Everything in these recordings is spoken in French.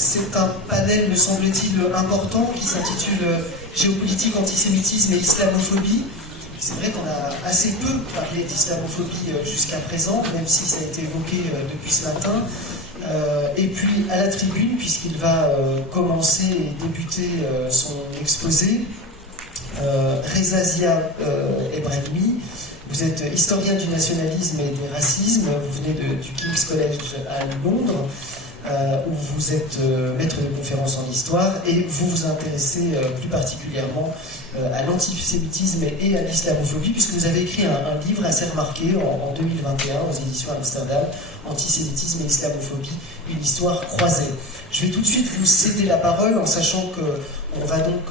c'est un panel, me semble-t-il, important qui s'intitule Géopolitique, antisémitisme et islamophobie. C'est vrai qu'on a assez peu parlé d'islamophobie jusqu'à présent, même si ça a été évoqué depuis ce matin. Et puis à la tribune, puisqu'il va commencer et débuter son exposé, Reza Zia Ebrahimi. Vous êtes historien du nationalisme et du racisme, vous venez du King's College à Londres, où vous êtes maître de conférences en histoire, et vous vous intéressez plus particulièrement à l'antisémitisme et à l'islamophobie, puisque vous avez écrit un livre assez remarqué en 2021 aux éditions Amsterdam, Antisémitisme et islamophobie, une histoire croisée. Je vais tout de suite vous céder la parole en sachant qu'on va donc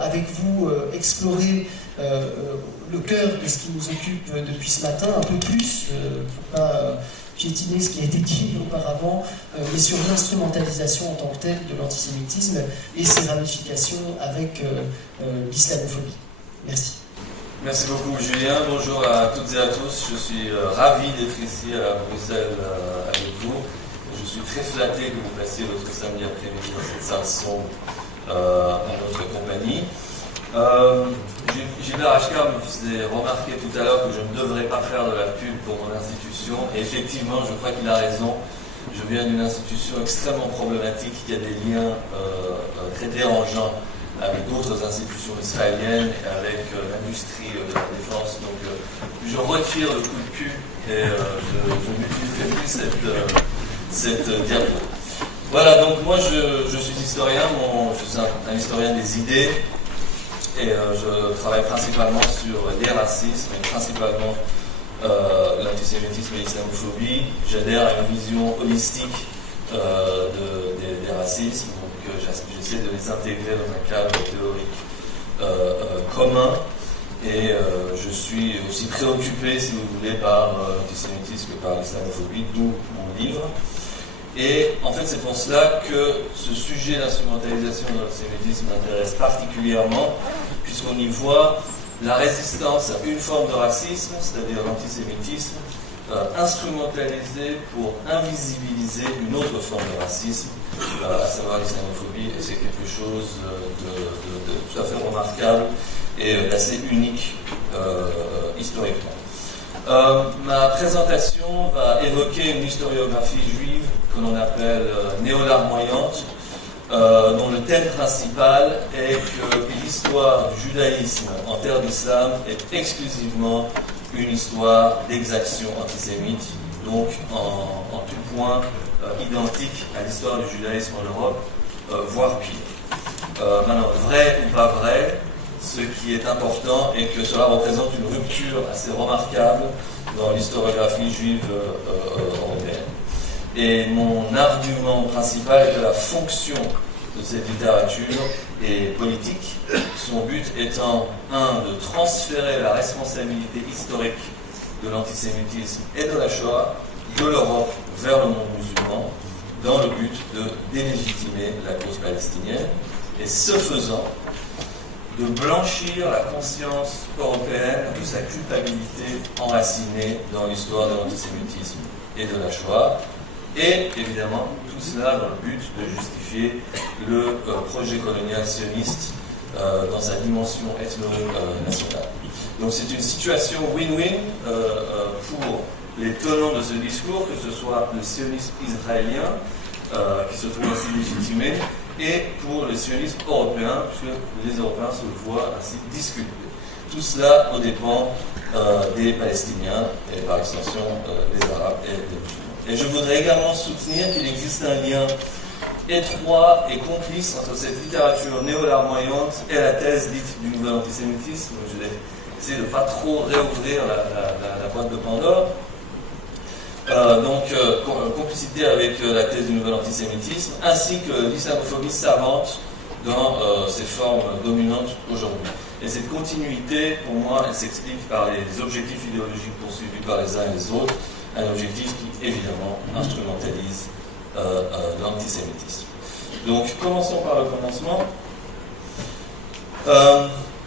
avec vous explorer le cœur de ce qui nous occupe depuis ce matin, un peu plus, pour pas piétiner ce qui a été dit auparavant, mais sur l'instrumentalisation en tant que telle de l'antisémitisme et ses ramifications avec l'islamophobie. Merci. Merci beaucoup Julien, bonjour à toutes et à tous, je suis ravi d'être ici à Bruxelles avec vous. Je suis très flatté que vous passiez votre samedi après-midi dans cette salle sombre en notre compagnie. Gilbert Achcar me faisait remarquer tout à l'heure que je ne devrais pas faire de la pub pour mon institution, et effectivement je crois qu'il a raison. Je viens d'une institution extrêmement problématique qui a des liens très dérangeants avec d'autres institutions israéliennes et avec l'industrie de la défense. Donc je retire le coup de cul et je n'utiliserai plus cette diapo. Voilà, donc moi je suis historien, je suis un historien des idées, et je travaille principalement sur les racismes, et principalement l'antisémitisme et l'islamophobie. J'adhère à une vision holistique des racismes, donc j'essaie de les intégrer dans un cadre théorique commun, et je suis aussi préoccupé, si vous voulez, par l'antisémitisme et par l'islamophobie, d'où mon livre. Et en fait, c'est pour cela que ce sujet d'instrumentalisation de l'antisémitisme m'intéresse particulièrement, puisqu'on y voit la résistance à une forme de racisme, c'est-à-dire l'antisémitisme, instrumentalisée pour invisibiliser une autre forme de racisme, à savoir l'islamophobie, et c'est quelque chose de tout à fait remarquable et d'assez unique historiquement. Ma présentation va évoquer une historiographie juive que l'on appelle néo-larmoyante, dont le thème principal est que l'histoire du judaïsme en terre d'islam est exclusivement une histoire d'exaction antisémite, donc en tout point identique à l'histoire du judaïsme en Europe, voire pire. Maintenant, vrai ou pas vrai, ce qui est important est que cela représente une rupture assez remarquable dans l'historiographie juive européenne. Et mon argument principal est que la fonction de cette littérature est politique, son but étant, de transférer la responsabilité historique de l'antisémitisme et de la Shoah de l'Europe vers le monde musulman, dans le but de délégitimer la cause palestinienne, et ce faisant, de blanchir la conscience européenne de sa culpabilité enracinée dans l'histoire de l'antisémitisme et de la Shoah, et évidemment tout cela dans le but de justifier le projet colonial sioniste dans sa dimension ethno-nationale. Donc c'est une situation win-win pour les tenants de ce discours, que ce soit le sionisme israélien qui se trouve ainsi légitimé, et pour le sionisme européen, puisque les Européens se voient ainsi disculpés. Tout cela aux dépens des Palestiniens et par extension des Arabes et des musulmans. Et je voudrais également soutenir qu'il existe un lien étroit et complice entre cette littérature néo-larmoyante et la thèse dite du nouvel antisémitisme. Je vais essayer de ne pas trop réouvrir la boîte de Pandore. Complicité avec la thèse du nouvel antisémitisme, ainsi que l'islamophobie savante dans ses formes dominantes aujourd'hui. Et cette continuité, pour moi, elle s'explique par les objectifs idéologiques poursuivis par les uns et les autres, un objectif qui, évidemment, instrumentalise l'antisémitisme. Donc, commençons par le commencement.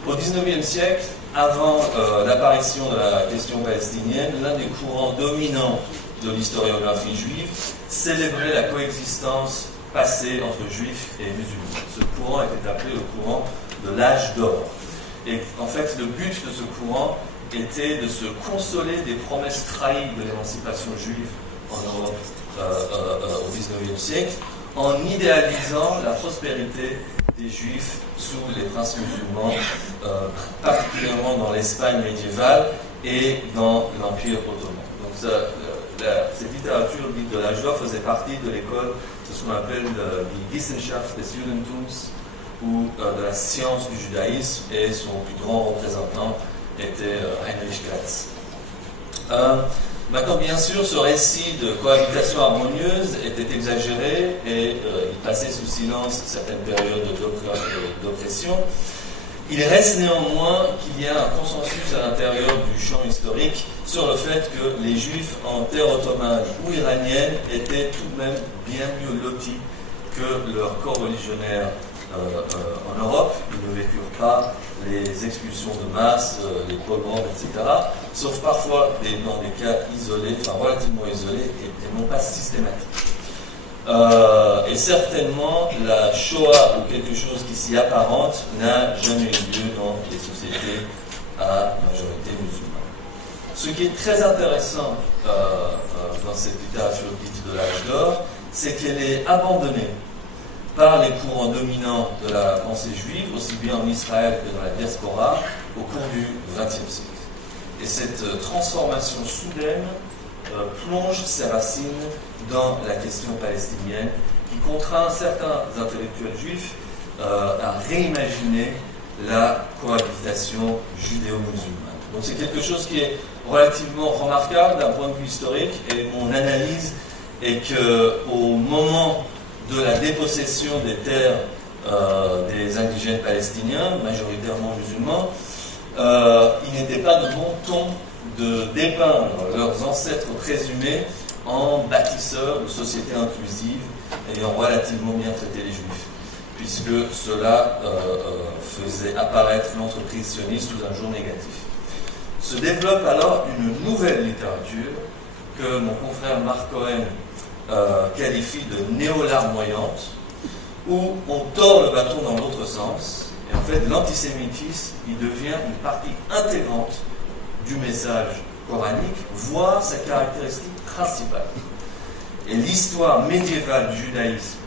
Au XIXe siècle, avant l'apparition de la question palestinienne, l'un des courants dominants de l'historiographie juive célébrait la coexistence passé entre juifs et musulmans. Ce courant était appelé le courant de l'âge d'or. Et en fait, le but de ce courant était de se consoler des promesses trahies de l'émancipation juive en Europe au XIXe siècle, en idéalisant la prospérité des juifs sous les princes musulmans, particulièrement dans l'Espagne médiévale et dans l'Empire ottoman. Donc cette littérature dite de l'âge d'or faisait partie de l'école de ce qu'on appelle die Wissenschaft des Judentums, ou de la science du judaïsme, et son plus grand représentant était Heinrich Gratz. Maintenant, bien sûr, ce récit de cohabitation harmonieuse était exagéré et il passait sous silence certaines périodes d'oppression. Il reste néanmoins qu'il y a un consensus à l'intérieur du champ historique sur le fait que les Juifs en terre ottomane ou iranienne étaient tout de même bien mieux lotis que leurs co-religionnaires en Europe. Ils ne vécurent pas les expulsions de masse, les pogroms, etc. Sauf parfois dans des cas isolés, enfin relativement isolés, et non pas systématiques. Et certainement, la Shoah ou quelque chose qui s'y apparente n'a jamais eu lieu dans les sociétés à majorité musulmane. Ce qui est très intéressant dans cette littérature dite de l'âge d'or, c'est qu'elle est abandonnée par les courants dominants de la pensée juive, aussi bien en Israël que dans la diaspora, au cours du XXe siècle. Et cette transformation soudaine plonge ses racines dans la question palestinienne, qui contraint certains intellectuels juifs à réimaginer la cohabitation judéo-musulmane. Donc c'est quelque chose qui est relativement remarquable d'un point de vue historique, et mon analyse est qu'au moment de la dépossession des terres des indigènes palestiniens, majoritairement musulmans, il n'était pas de bon ton de dépeindre leurs ancêtres présumés en bâtisseurs de sociétés inclusives ayant relativement bien traité les juifs, puisque cela faisait apparaître l'entreprise sioniste sous un jour négatif. Se développe alors une nouvelle littérature que mon confrère Mark Cohen qualifie de néo-larmoyante, où on tord le bâton dans l'autre sens, et en fait l'antisémitisme il devient une partie intégrante du message coranique, voire sa caractéristique principale. Et l'histoire médiévale du judaïsme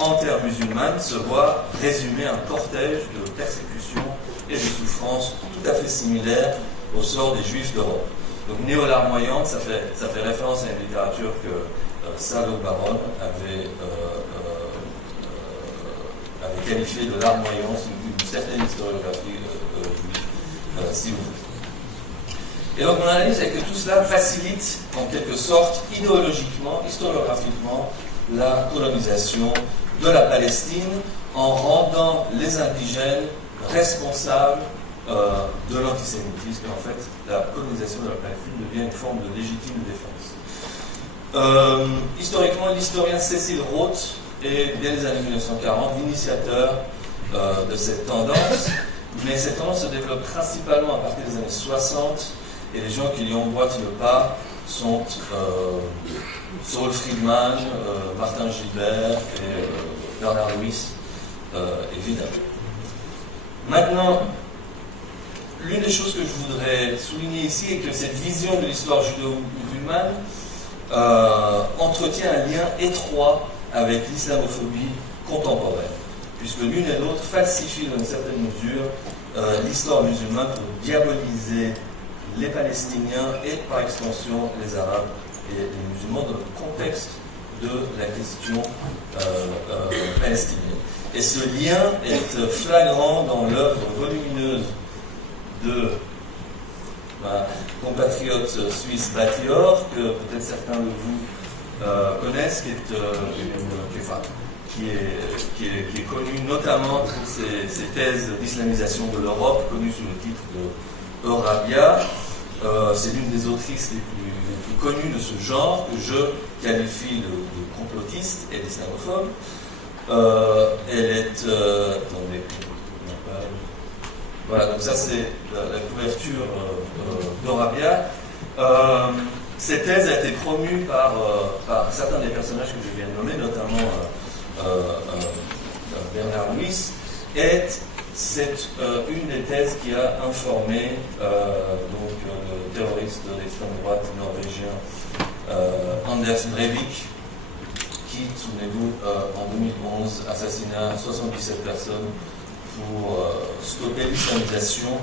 en terre musulmane se voit résumer un cortège de persécutions et de souffrances tout à fait similaires au sort des juifs d'Europe. Donc néo-larmoyante, ça fait référence à une littérature que Salo Baron avait qualifié de larmoyance, une certaine historiographie juive, si vous voulez. Et donc mon analyse est que tout cela facilite en quelque sorte idéologiquement, historiographiquement, la colonisation de la Palestine en rendant les indigènes responsables de l'antisémitisme. Et en fait, la colonisation de la Palestine devient une forme de légitime défense. Historiquement, l'historien Cecil Roth est, dès les années 1940, l'initiateur de cette tendance, mais cette tendance se développe principalement à partir des années 60, et les gens qui lui emboîtent le pas sont Saul Friedman, Martin Gilbert et Bernard Lewis, évidemment. Maintenant, l'une des choses que je voudrais souligner ici est que cette vision de l'histoire judéo-musulmane entretient un lien étroit avec l'islamophobie contemporaine, puisque l'une et l'autre falsifient dans une certaine mesure l'histoire musulmane pour diaboliser les Palestiniens et par extension les Arabes et les musulmans dans le contexte de la question palestinienne. Et ce lien est flagrant dans l'œuvre volumineuse de ma compatriote suisse Batior, que peut-être certains de vous connaissent, qui est connue notamment pour ses thèses d'islamisation de l'Europe, connues sous le titre de Eurabia. C'est l'une des autrices les plus connues de ce genre, que je qualifie de complotiste et d'islamophobe. Elle est... attendez. Voilà, donc ça c'est la couverture d'Eurabia. Cette thèse a été promue par certains des personnages que je viens de nommer, notamment Bernard Luis, est une des thèses qui a informé le terroriste de l'extrême droite norvégien Anders Breivik, qui, souvenez-vous, en 2011 assassina 77 personnes pour stopper l'islamisation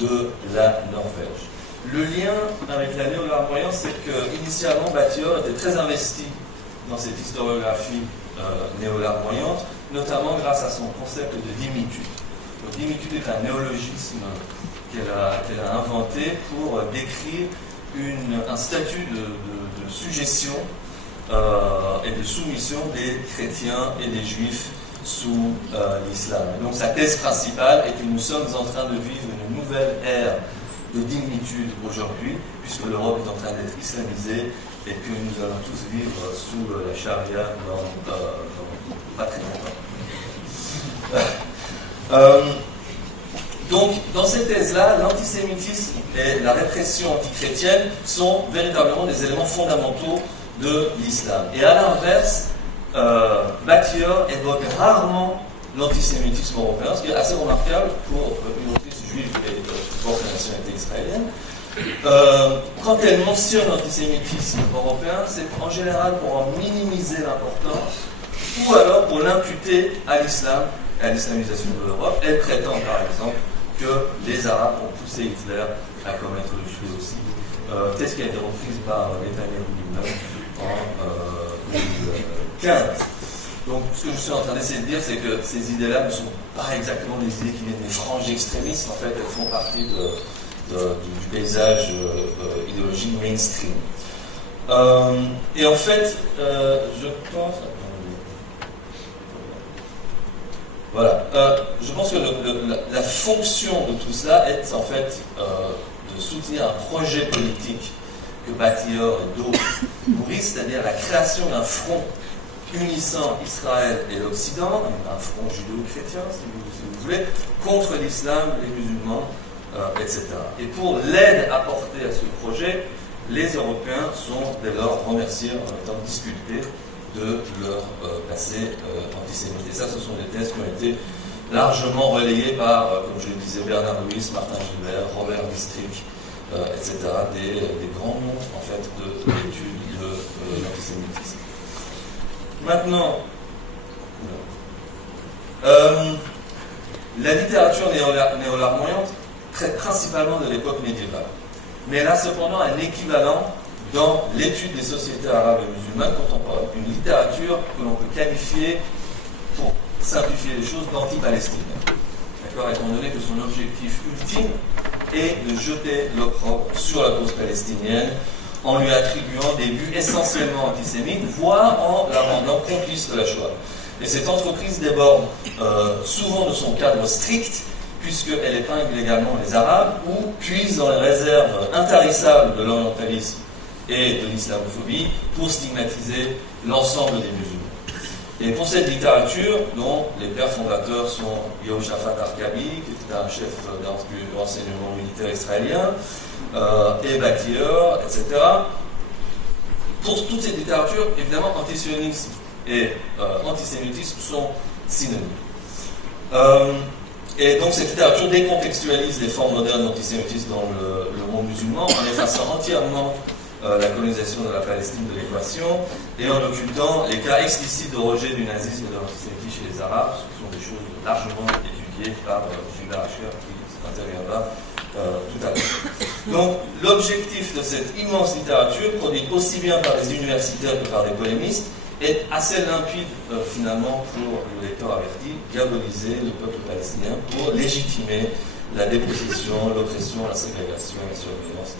de la Norvège. Le lien avec la néo-larmoyance, c'est qu'initialement, Battior était très investi dans cette historiographie néo-larmoyante, notamment grâce à son concept de dimitude. Donc, dimitude est un néologisme qu'elle a inventé pour décrire un statut de sujétion et de soumission des chrétiens et des juifs sous l'islam. Donc sa thèse principale est que nous sommes en train de vivre une nouvelle ère de dignitude aujourd'hui, puisque l'Europe est en train d'être islamisée et que nous allons tous vivre sous la charia dans pas très longtemps. Donc, dans cette thèse-là, l'antisémitisme et la répression antichrétienne sont véritablement des éléments fondamentaux de l'islam. Et à l'inverse, Battior évoque rarement l'antisémitisme européen, ce qui est assez remarquable pour une autrice juive et porte la nationalité israélienne. Quand elle mentionne l'antisémitisme européen, c'est en général pour en minimiser l'importance ou alors pour l'imputer à l'islam, à l'islamisation de l'Europe. Elle prétend par exemple que les Arabes ont poussé Hitler à commettre le génocide. Thèse qui a été reprise par Netanyahu lui-même en 2015. Donc, ce que je suis en train d'essayer de dire, c'est que ces idées-là ne sont pas exactement des idées qui viennent des franges extrémistes. En fait, elles font partie du paysage idéologique mainstream. Et en fait, je pense... Voilà. Je pense que la fonction de tout cela est en fait de soutenir un projet politique que Battior et d'autres nourrissent, c'est-à-dire la création d'un front unissant Israël et l'Occident, un front judéo-chrétien, si vous voulez, contre l'islam, les musulmans, etc. Et pour l'aide apportée à ce projet, les Européens sont dès lors remerciés en étant disculpés de leur passé antisémite. Et ça, ce sont des thèses qui ont été largement relayées par, comme je le disais, Bernard Luis, Martin Gilbert, Robert Dietrich, etc., des grands noms en fait de l'étude de l'antisémitisme. Maintenant, la littérature néo-larmoyante traite principalement de l'époque médiévale, mais elle a cependant un équivalent dans l'étude des sociétés arabes et musulmanes contemporaines, une littérature que l'on peut qualifier, pour simplifier les choses, d'anti-palestinienne. D'accord, étant donné que son objectif ultime est de jeter l'opprobre sur la cause palestinienne en lui attribuant des buts essentiellement antisémites, voire en la rendant complice de la Shoah. Et cette entreprise déborde souvent de son cadre strict, puisqu'elle épingle également les Arabes, ou puise dans les réserves intarissables de l'orientalisme et de l'islamophobie pour stigmatiser l'ensemble des musulmans. Et pour cette littérature, dont les pères fondateurs sont Yehoshaphat Arkabi, qui était un chef du renseignement militaire israélien, et Battior, etc. Pour toute cette littérature, évidemment, antisionisme et antisémitisme sont synonymes. Et donc cette littérature décontextualise les formes modernes d'antisémitisme dans le monde musulman en effaçant entièrement la colonisation de la Palestine de l'équation et en occultant les cas explicites de rejet du nazisme et de l'antisémitisme chez les Arabes, ce qui sont des choses largement étudiées par Gilbert Asher qui interviendra tout à l'heure. Donc l'objectif de cette immense littérature, produite aussi bien par des universitaires que par des polémistes, est assez limpide finalement pour le lecteur averti, diaboliser le peuple palestinien pour légitimer la dépossession, l'oppression, la ségrégation et la surveillance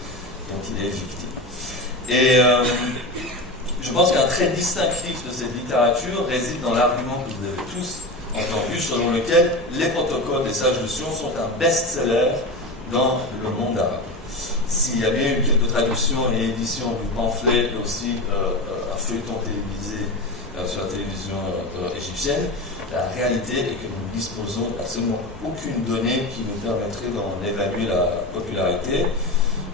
dont il est victime. Et je pense qu'un trait distinctif de cette littérature réside dans l'argument que vous avez tous entendu, selon lequel les protocoles des sages de Sion sont un best-seller dans le monde arabe. S'il y a bien eu quelques traductions et éditions du pamphlet et aussi un feuilleton télévisé sur la télévision égyptienne, la réalité est que nous ne disposons absolument aucune donnée qui nous permettrait d'en évaluer la popularité.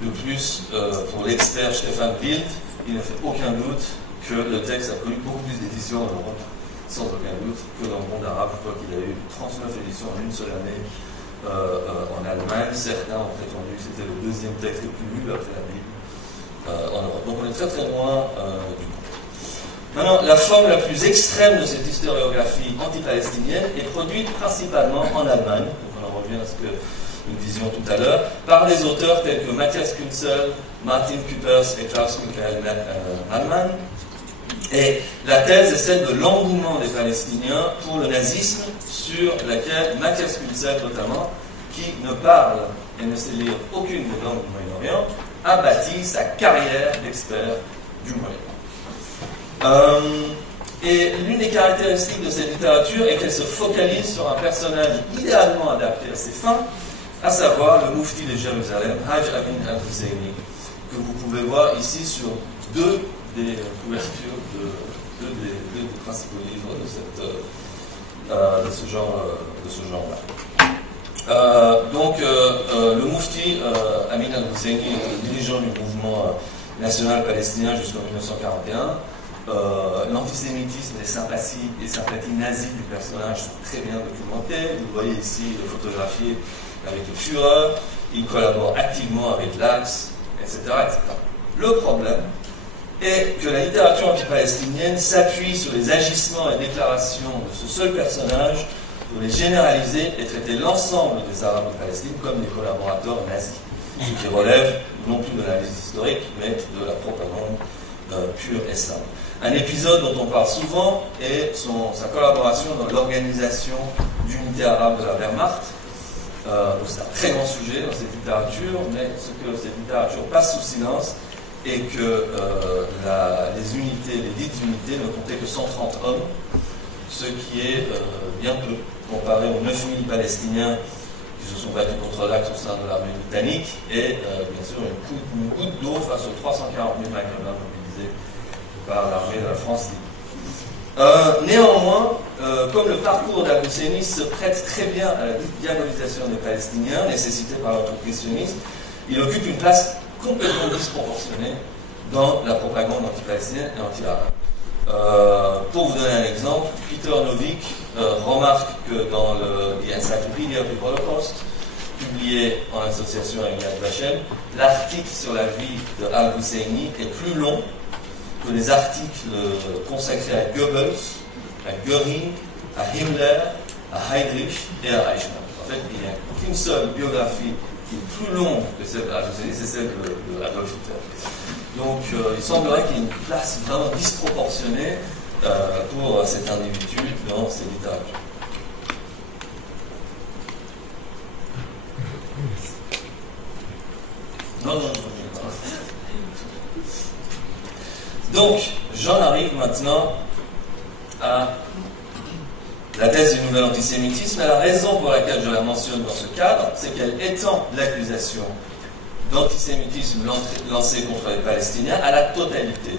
De plus, pour l'expert Stefan Wild, il ne fait aucun doute que le texte a connu beaucoup plus d'éditions en Europe, sans aucun doute, que dans le monde arabe. Je crois qu'il a eu 39 éditions en une seule année en Allemagne. Certains ont prétendu que c'était le deuxième texte le plus lu après la Bible en Europe. Donc on est très très loin du compte. Maintenant, la forme la plus extrême de cette historiographie anti-palestinienne est produite principalement en Allemagne. Donc on en revient à ce que nous disions tout à l'heure, par des auteurs tels que Matthias Kunzel, Martin Küppers et Klaus-Michael Mann. Et la thèse est celle de l'engouement des Palestiniens pour le nazisme, sur laquelle Matthias Kunzel notamment, qui ne parle et ne sait lire aucune des langues du Moyen-Orient, a bâti sa carrière d'expert du Moyen-Orient. Et l'une des caractéristiques de cette littérature est qu'elle se focalise sur un personnage idéalement adapté à ses fins, à savoir le Moufti de Jérusalem, Hajj Amin al-Husseini, que vous pouvez voir ici sur deux des couvertures de deux des principaux livres de ce genre-là. Donc, le Moufti Amin al-Husseini, dirigeant du mouvement national palestinien jusqu'en 1941, l'antisémitisme et les sympathies nazies du personnage sont très bien documentées. Vous voyez ici le photographié avec le Führer, il collabore activement avec l'Axe, etc., etc. Le problème est que la littérature anti-palestinienne s'appuie sur les agissements et déclarations de ce seul personnage pour les généraliser et traiter l'ensemble des Arabes de Palestine comme des collaborateurs nazis, ce qui relève non plus de l'analyse historique, mais de la propagande pure et simple. Un épisode dont on parle souvent est sa collaboration dans l'organisation d'unités arabes de la Wehrmacht. C'est un très grand sujet dans cette littérature, mais ce que cette littérature passe sous silence est que les dites unités ne comptaient que 130 hommes, ce qui est bien peu comparé aux 9000 Palestiniens qui se sont battus contre l'Axe au sein de l'armée britannique, et bien sûr une goutte d'eau face aux 340 000 Maghrébins mobilisés par l'armée de la France libre. Néanmoins, comme le parcours d'Al-Husseini se prête très bien à la diabolisation des Palestiniens nécessitée par l'entreprise sioniste, il occupe une place complètement disproportionnée dans la propagande anti-palestinienne et anti-arabe. Pour vous donner un exemple, Peter Novick remarque que dans le Encyclopedia of the Holocaust, publié en association avec Yad Vashem, l'article sur la vie de Al-Husseini est plus long que les articles consacrés à Goebbels, à Göring, à Himmler, à Heydrich et à Eichmann. En fait, il n'y a qu'une seule biographie qui est plus longue que celle d'Al-Husseini, c'est celle de Adolf Hitler. Donc, il semblerait qu'il y ait une place vraiment disproportionnée pour cet individu dans ces littératures. Non. Donc, j'en arrive maintenant à la thèse du nouvel antisémitisme. Et la raison pour laquelle je la mentionne dans ce cadre, c'est qu'elle étend l'accusation d'antisémitisme lancée contre les Palestiniens à la totalité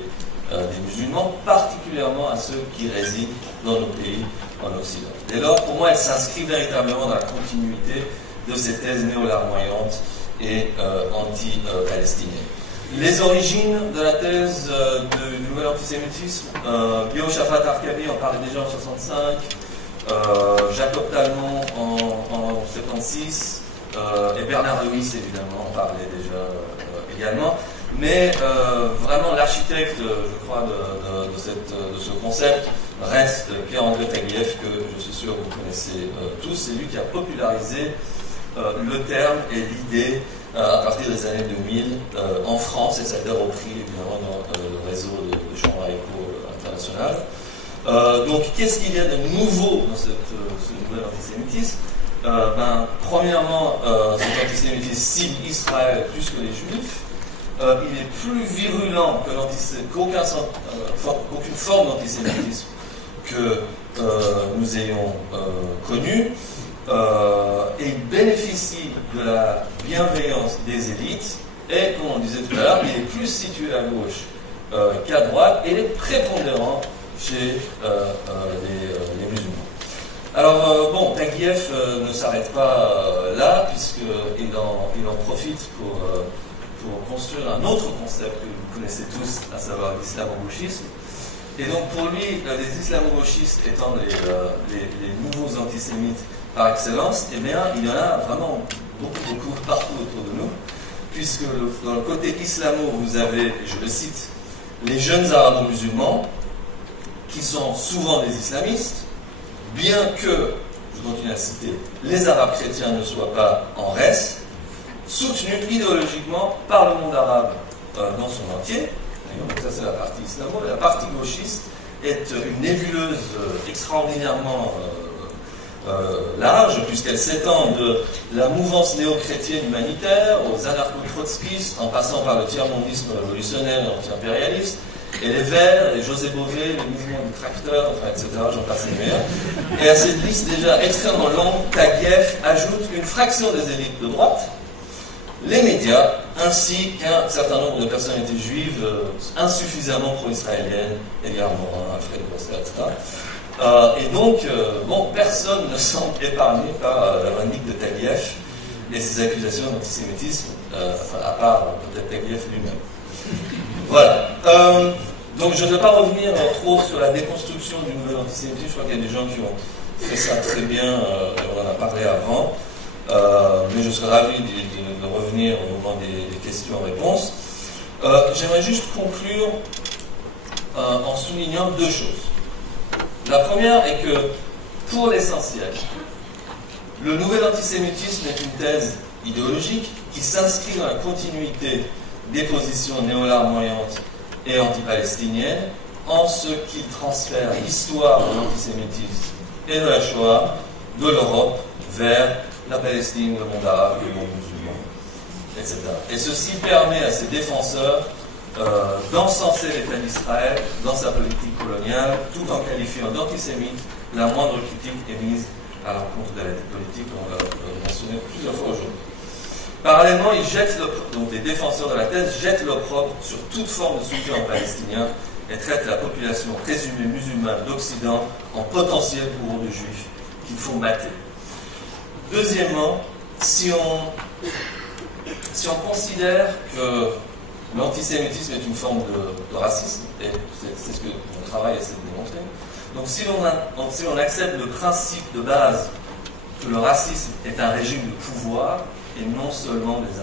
des musulmans, particulièrement à ceux qui résident dans nos pays en Occident. Dès lors, pour moi, elle s'inscrit véritablement dans la continuité de ces thèses néo-larmoyantes et anti-palestiniennes. Les origines de la thèse du nouvel antisémitisme, Guillaume Shafat Arkabi en parlait déjà en 65, Jacob Talmont en 76, et Bernard Lewis évidemment en parlait déjà également. Mais vraiment l'architecte, je crois, de ce concept reste Pierre-André Taguieff, que je suis sûr que vous connaissez tous. C'est lui qui a popularisé le terme et l'idée à partir des années 2000 en France, et ça a été repris évidemment dans le réseau de chambres à écho international. Donc qu'est-ce qu'il y a de nouveau dans ce nouvel antisémitisme? Premièrement, cet antisémitisme cible Israël plus que les Juifs. Il est plus virulent qu'aucune forme d'antisémitisme que nous ayons connue. Et il bénéficie de la bienveillance des élites, et comme on disait tout à l'heure, il est plus situé à gauche qu'à droite, et il est prépondérant chez les musulmans. Alors, Taguieff ne s'arrête pas là, puisqu'il en profite pour construire un autre concept que vous connaissez tous, à savoir l'islamo-gauchisme. Et donc pour lui, les islamo-gauchistes étant les nouveaux antisémites par excellence, eh bien, il y en a vraiment beaucoup partout autour de nous, puisque dans le côté islamo, vous avez, je le cite, les jeunes arabo-musulmans, qui sont souvent des islamistes, bien que, je continue à citer, les arabes chrétiens ne soient pas en reste, soutenus idéologiquement par le monde arabe dans son entier. Donc ça c'est la partie islamo. La partie gauchiste est une nébuleuse extraordinairement large, puisqu'elle s'étend de la mouvance néo-chrétienne humanitaire aux anarcho-trotskistes, en passant par le tiers-mondisme révolutionnaire et anti-impérialiste, et les Verts, les José Bové, les mouvements du tracteur, enfin, etc., j'en passe les meilleurs. Et à cette liste déjà extrêmement longue, Taguieff ajoute une fraction des élites de droite, les médias, ainsi qu'un certain nombre de personnalités juives insuffisamment pro-israéliennes, Edgar Morin, Alfred Roster, etc. Et donc, bon, personne ne semble épargné par la vindicte de Taguieff et ses accusations d'antisémitisme, à part peut-être Taguieff lui-même. Voilà. Donc je ne vais pas revenir trop sur la déconstruction du nouvel antisémitisme. Je crois qu'il y a des gens qui ont fait ça très bien, on en a parlé avant. Mais je serais ravi de revenir au moment des questions-réponses. J'aimerais juste conclure en soulignant deux choses. La première est que, pour l'essentiel, le nouvel antisémitisme est une thèse idéologique qui s'inscrit dans la continuité des positions néo-larmoyantes et anti-palestiniennes, en ce qu'il transfère l'histoire de l'antisémitisme et de la Shoah de l'Europe vers la Palestine, le monde arabe, le monde musulman, etc. Et ceci permet à ses défenseurs d'encenser l'État d'Israël dans sa politique coloniale, tout en qualifiant d'antisémite la moindre critique émise à l'encontre de la politique, on l'a mentionné plusieurs fois aujourd'hui. Parallèlement, donc les défenseurs de la thèse jettent l'opprobre sur toute forme de soutien palestinien et traitent la population présumée musulmane d'Occident en potentiel bourreau de juifs qu'il faut mater. Deuxièmement, si on considère que l'antisémitisme est une forme de racisme, et c'est ce que mon travail essaie de démontrer, donc si on accepte le principe de base que le racisme est un régime de pouvoir, et non seulement des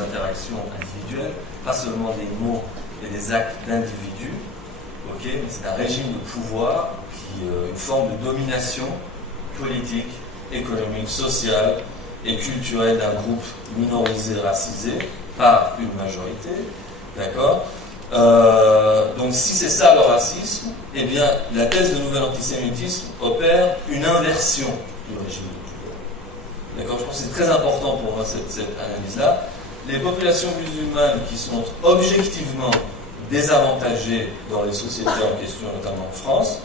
interactions individuelles, pas seulement des mots et des actes d'individus, mais c'est un régime de pouvoir, une forme de domination politique, économique, sociale et culturelle d'un groupe minorisé, racisé, par une majorité, d'accord ? Donc si c'est ça le racisme, eh bien la thèse de nouvel antisémitisme opère une inversion du régime de pouvoir. D'accord ? Je pense que c'est très important pour moi cette analyse-là. Les populations musulmanes qui sont objectivement désavantagées dans les sociétés en question, notamment en France,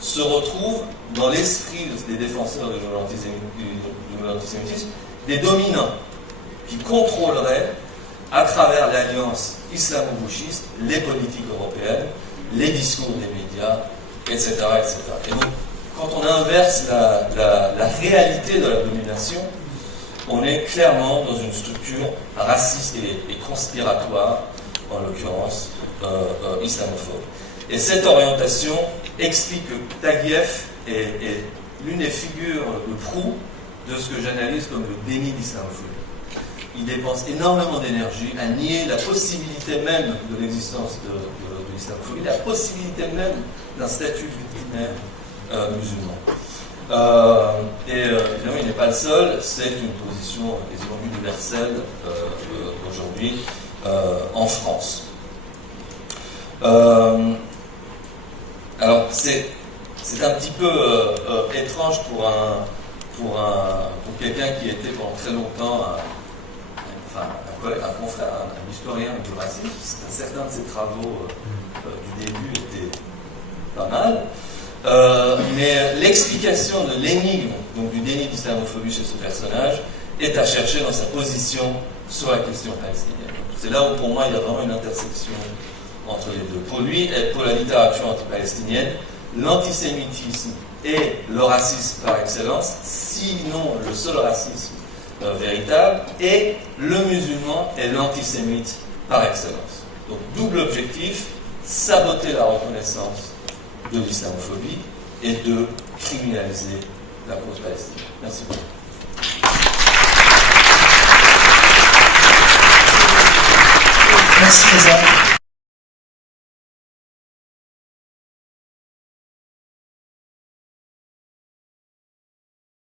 se retrouvent dans l'esprit des défenseurs du nouvel antisémitisme des dominants qui contrôleraient à travers l'alliance islamo-gauchiste les politiques européennes, les discours des médias, etc. etc. Et donc, quand on inverse la réalité de la domination, on est clairement dans une structure raciste et conspiratoire, en l'occurrence islamophobe. Et cette orientation explique que Taguieff est l'une des figures de proue de ce que j'analyse comme le déni d'islamophobie. Il dépense énormément d'énergie à nier la possibilité même de l'existence de l'islamophobie, la possibilité même d'un statut victimaire musulman. Évidemment, il n'est pas le seul, c'est une position quasiment universelle aujourd'hui en France. Alors, c'est un petit peu étrange pour quelqu'un qui était pendant très longtemps un confrère, un historien du racisme. Certains de ses travaux du début étaient pas mal. Mais l'explication de l'énigme, donc du déni d'islamophobie chez ce personnage, est à chercher dans sa position sur la question palestinienne. C'est là où pour moi il y a vraiment une intersection entre les deux. Pour lui et pour la littérature anti-palestinienne, l'antisémitisme est le racisme par excellence, sinon le seul racisme véritable, et le musulman est l'antisémite par excellence. Donc double objectif, saboter la reconnaissance de l'islamophobie et de criminaliser la cause palestinienne. Merci beaucoup. Merci Reza.